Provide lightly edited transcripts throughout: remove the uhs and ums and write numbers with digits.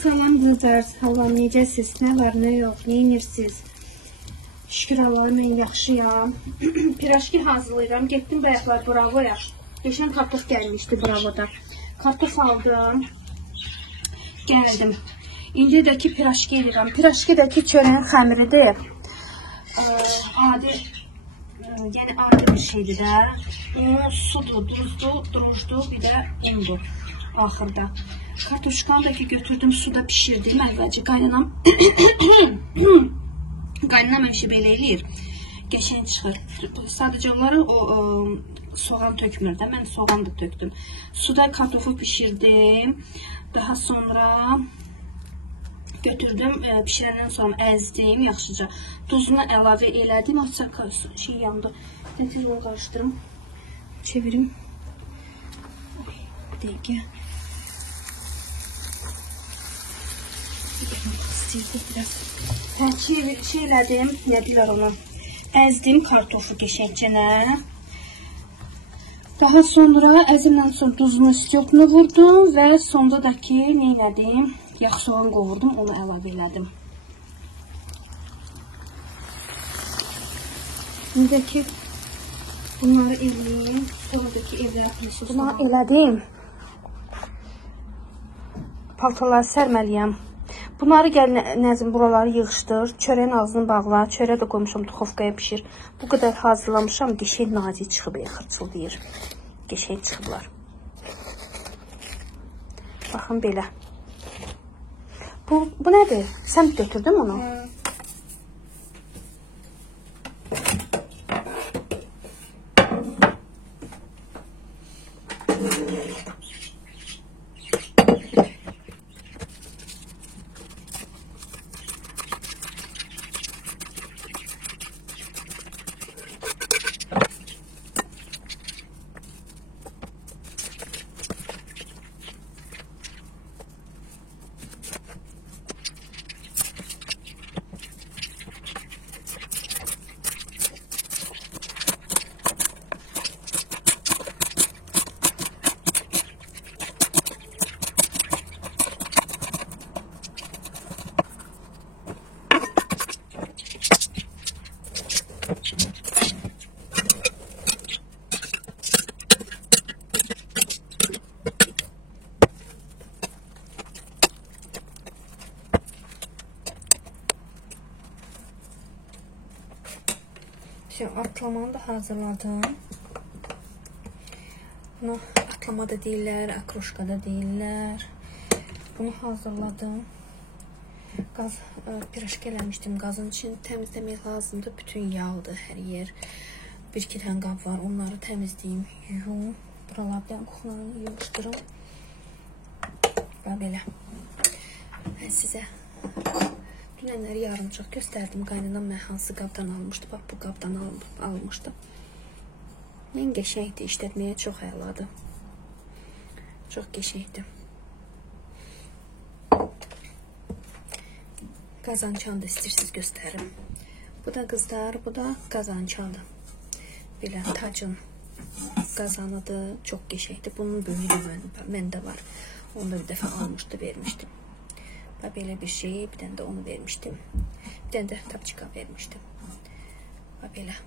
salam qızlar, salam, necəsiz, nə var, nə yox, neyinirsiniz? Şükür Allah'a, mən yaxşıyam. Piraşki hazırlayıram, getdim bayaqlar Bravoya. Geçən kartof gəlmişdi Bravoda. Kartof aldım, gəldim. İndi də ki piraşki edirəm. Piraşki də ki çörəyin xəmiridir. Adi, yəni adi bir şeydir də. Sudur, duzdur, drujdur, bir də undur axırda. Kartuşkanı da ki götürdüm, suda pişirdim əvvəlcə. Qaynanam həmişə belə eləyir. Qəşəng çıxır. Sadəcə onları o soğan tökmür də. Mən soğan da töktüm. Suda kartofu pişirdim. Daha sonra götürdüm, pişirəndən sonra əzdim yaxşıca. Duzunu əlavə elədim. Şey yandı. Təntirlə qarışdırım. Çevirim. Bir dəqiqə. Şey elədim, nə deyirlər onu, əzdim kartofu qəşəngcənə. Daha sonra əzimdən sonra duzunu, istiotunu vurdum və sonda da ki, nə elədim, yağ soğan qovurdum, onu əlavə elədim. İndi də ki, bunları eləyim, sonra da ki, evdə yapmışım. Bunları elədim, paltaları sərməliyəm. Bunları gəl Nəzim buraları yığışdır, çörəyin ağzını bağla, çörə də qoymuşam, duxovkaya pişir. Bu qədər hazırlamışam, qəşəng nazik çıxıb, xırçıldayır. Qəşəng çıxıblar. Baxın belə. Bu nədir? Sən götürdün onu? Atlamanı da hazırladım. Bunu atlama da deyirlər, akroşka da deyirlər. Bunu hazırladım. Qaz piraşki eləmişdim. Qazın için təmizləmək lazımdır. Bütün yağdır hər yer. Bir-iki dənə qab var. Onları təmizləyim, yuyum. Buralardan qoxularını yığışdırım. Və belə. Mən sizə dünənləri yarımcıq göstərdim. Qaynanam mən hansı qabdan almışdı. Bax, bu qabdan almışdı. Mən qəşəngdir. İşlətməyə çox əladır. Çox qəşəngdir. Qazançanı da istəyirsiniz göstərim. Bu da qızlar, bu da qazançadır. Belə tacın qazanıdır. Çox qəşəngdir. Bunun böyüyü də məndə var. Onu da bir dəfə almışdı, vermişdim. Və belə bir şey, bir dənə də onu vermişdim. Bir dənə də tapçika vermişdim. Və belə.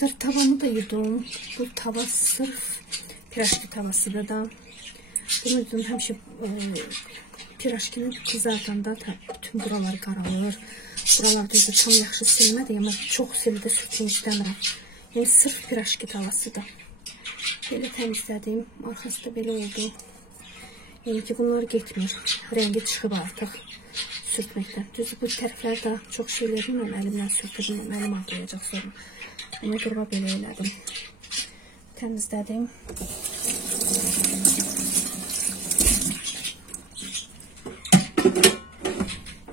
Arkadaşlar tavamı da yudum. Bu tava sırf piraşki tavasıdır da. Bunu yudum həmişə piraşkini kızartanda bütün buralar qaralır. Buralar düzdür tam yaxşı silmədi, amma çox sildi, sürtün istəmirəm. Yəni sırf piraşki tavasıdır. Belə təmizlədim, arxası da belə oldu. Yəni ki bunlar getmir, rəngi çıxıb artıq sürtməkdən. Düzdür bu tərəflər də çox şeylərim, mən əlimdən sürtürüm, əlim ağlayacaq sonra. Ona qırba belə elədim. Təmizlədim.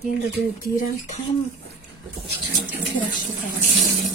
Yenə də deyirəm, tam piraşki tavasıdır.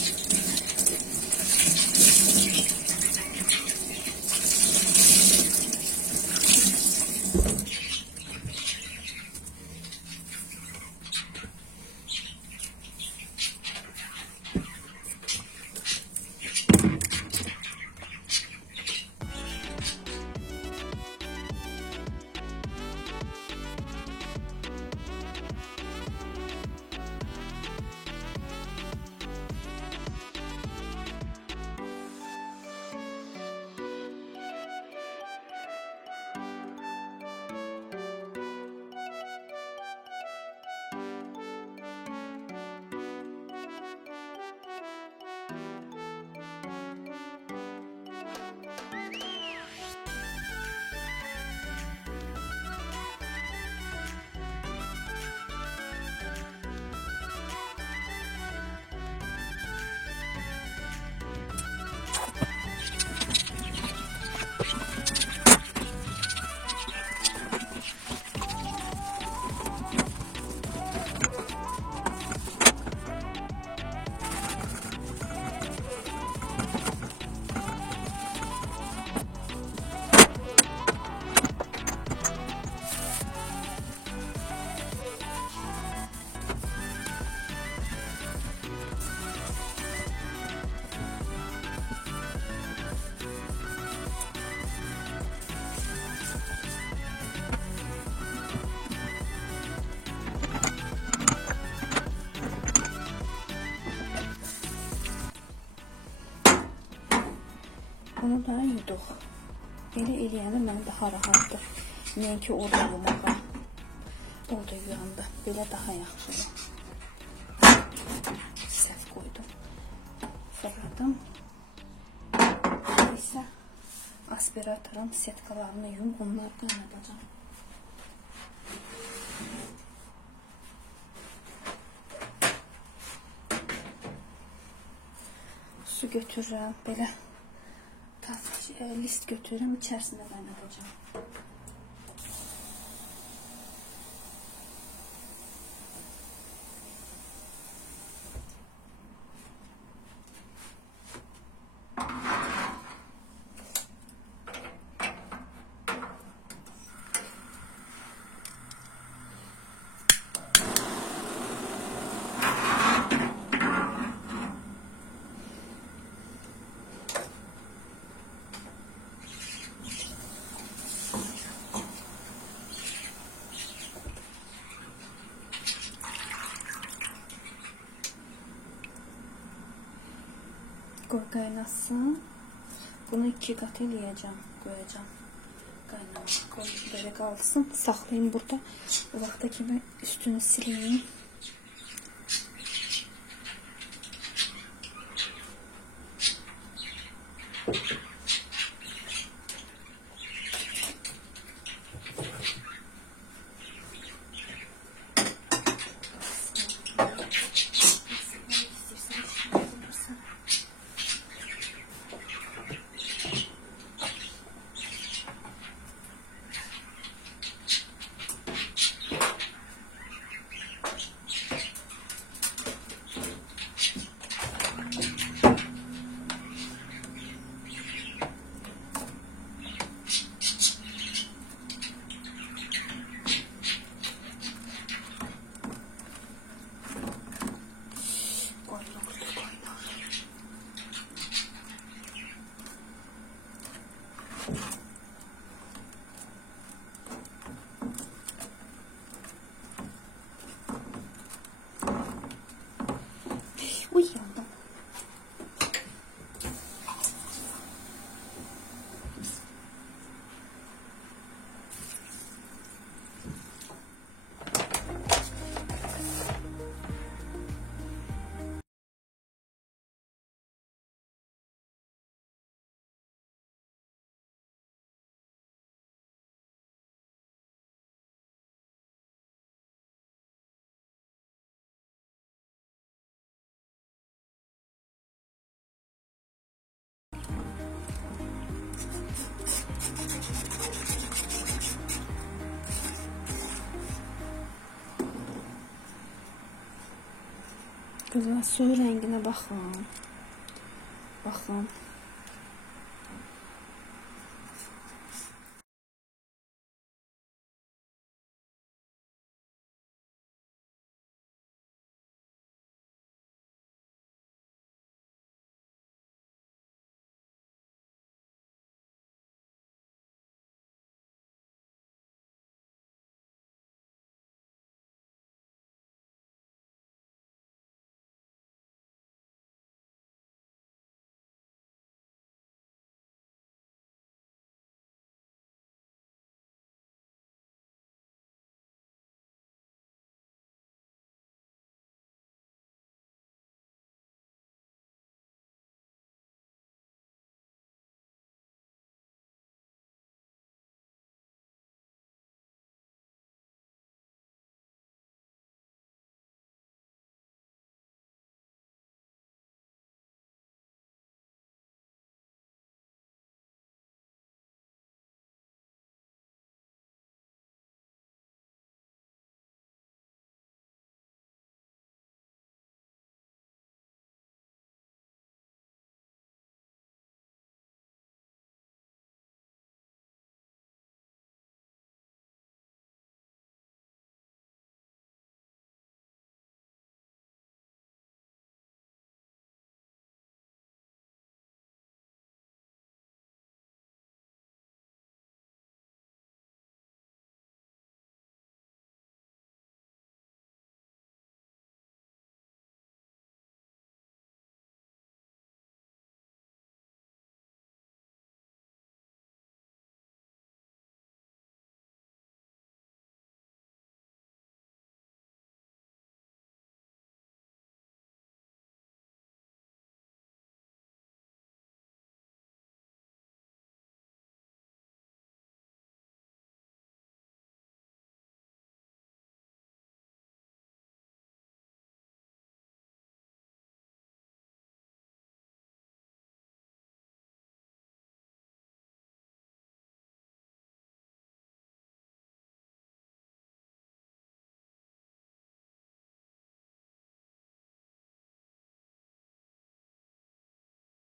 Bunu da yuduq. Belə eləyəndə mənə daha rahatdır. Nəinki orada yumağa. Orada yuyanda. Belə daha yaxşıdır. Səhv qoydum. Fırladım. İsə aspiratorun setkalarını yum. Onları qaynadacağım. Su götürürəm. Belə list götürürəm, içərisində qaynadacağım. Qoy qaynasın. Bunu 2 qat eləyəcəm, qoyacağım. Qaynamaya. Qoy belə qalsın. Saxlayayım burada. O vaxta kimi üstünü sileyim. Kızlar, suyu rənginə baxın. Baxın.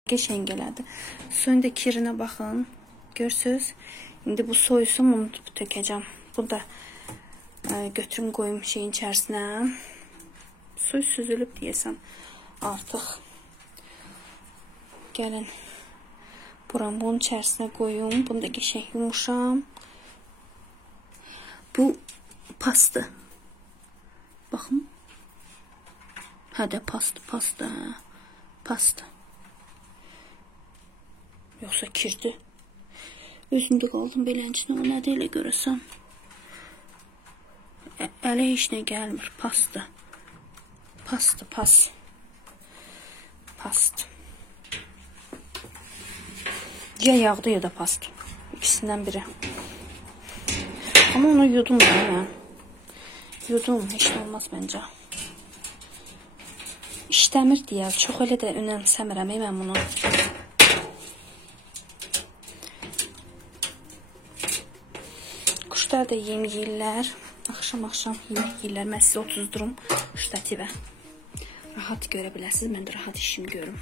Geçen elədi. Suyun da kirinə baxın. Görsünüz. İndi bu soyusun, bunu tökəcəm. Bunu da götürüm qoyum şeyin içərisinə. Suyu süzülüb deyəsəm. Artıq. Gəlin. Buram bunun içərisinə qoyum. Bunu da qəşəng yumuşam. Bu pastı. Baxın. Hə də pastı. Pastı. Yoxsa kirdi. Özümdə qaldım beləncinə. O nədir elə görəsəm. Ələ heç nə gəlmir. Pastı. Past. Ya yağdı ya da past. İkisindən biri. Ama onu yudum da mən. Yudum. Heç nə olmaz məncə. İşləmir deyə. Çox elə də önəmsəmirəm mən bunu. Quşlar da yem yeyirlər. Axşam yemək yeyirlər. Mən sizə otuzdurum ştativə. Rahat görə biləsiniz. Mən də rahat işimi görüm.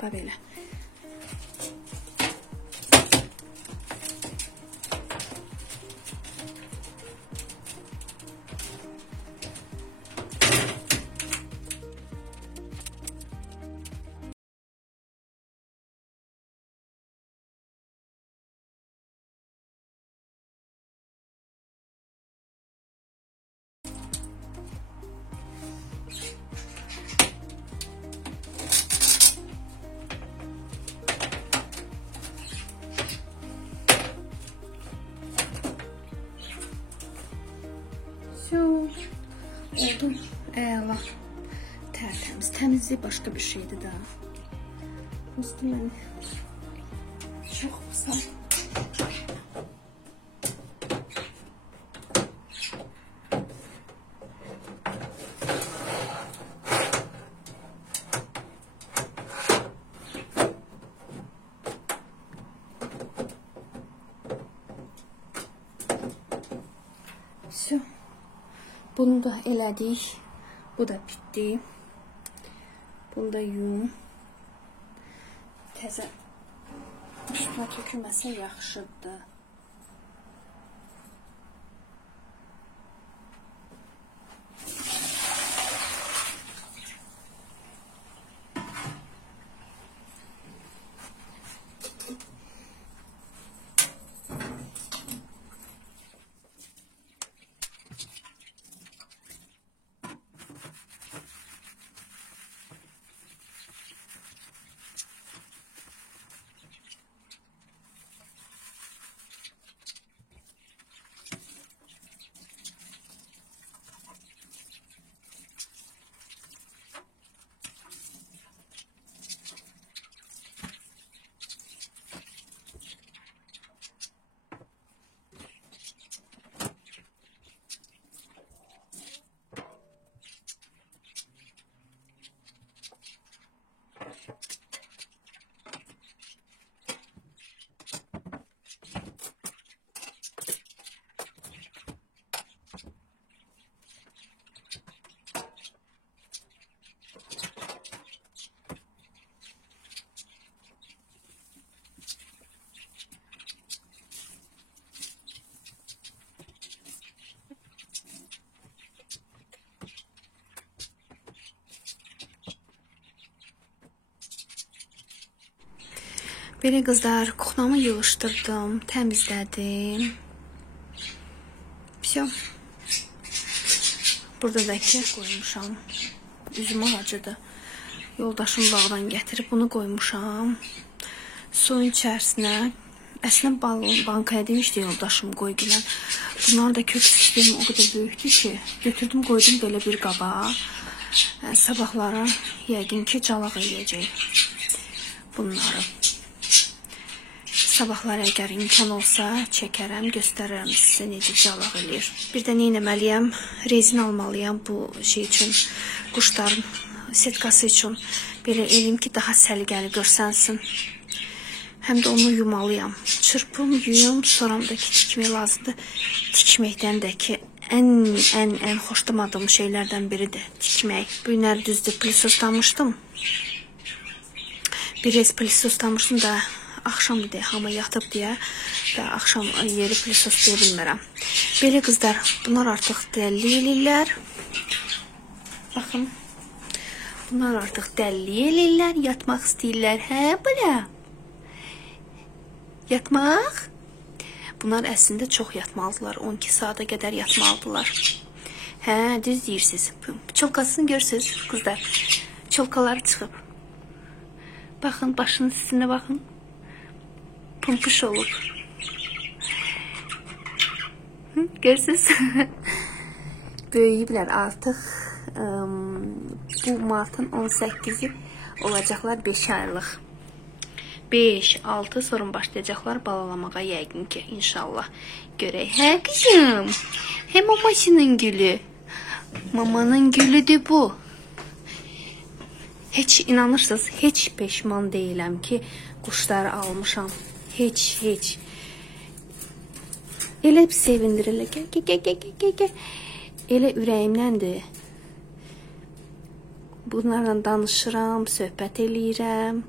Bax belə. Oldu. Əla. Tərtəmiz. Təmizlik başqa bir şeydir də. Prosto mən çox qısa. Все. Bunu da elədik. Bu da bitdi. Bunu da yum. Təzə üstünə tökülməsə yaxşıdır. Belə qızlar, kuxnamı yığışdırdım, təmizlədim. Все. Burada da ki qoymuşam. Üzüm ağacıdır. Yoldaşım bağdan gətirib bunu qoymuşam. Suyun içərisinə. Əslində bankaya demişdi yoldaşım qoy bilən. Bunlar da kök sistemi o qədər böyükdür ki, götürdüm qoydum belə bir qaba. Sabahlara yəqin ki calaq eləyəcək bunları. Sabahlar əgər imkan olsa çəkərəm, göstərərəm sizə necə calaq eləyir. Bir də nə etməliyəm? Rezin almalıyam bu şey üçün, quşların setkası üçün. Belə eləyim ki daha səliqəli görsənsin. Həm də onu yumalıyam. Çırpım, yuyum, soramdakı tikmək lazımdır. Tikməkdən də ki ən xoşlamadığım şeylərdən biridir tikmək. Bu günləri düzdür plisoslanmışdım. Bir rez plisoslanmışdım da axşam idi, hamı yatıb deyə və axşam yeri plisoslaya bilmirəm. Belə qızlar, bunlar artıq dəlli eləyirlər. Baxın, bunlar artıq dəlli eləyirlər, yatmaq istəyirlər. Hə, belə? Yatmaq? Bunlar əslində çox yatmalıdırlar, 12 saata qədər yatmalıdırlar. Hə, düz deyirsiniz. Çolkasını görürsünüz, qızlar. Çolkaları çıxıb. Baxın, başının üstünə baxın. Pumpuş olub. Görürsünüz. Böyüyüblər artıq. Bu martın 18-i olacaqlar 5 aylıq. 5-6 sonra başlayacaqlar balalamağa yəqin ki inşallah. Görək. Hə qızım. Hə mamasının gülü. Mamanın gülüdür bu. Heç inanırsınız, heç peşman deyiləm ki quşları almışam. Heç. Elə sevindir, elə gəl. Elə ürəyimdəndir. Bunlarla danışıram, söhbət eləyirəm.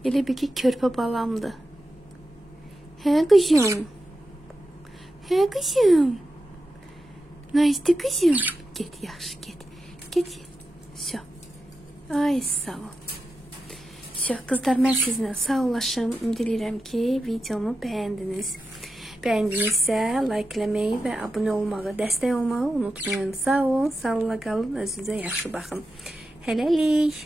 Elə bir ki körpə balamdır. Hə qızım. Hə qızım. Nazlı qızım. Get yaxşı, get. Все. Ay sağ ol. Qızlar, mən sizinlə sağollaşım. Diləyirəm ki, videomu bəyəndiniz. Bəyəndinizsə, like eləməyi və abunə olmağı, dəstək olmağı unutmayın. Sağ olun, sağlıqla qalın, özünüzə yaxşı baxın. Hələlik.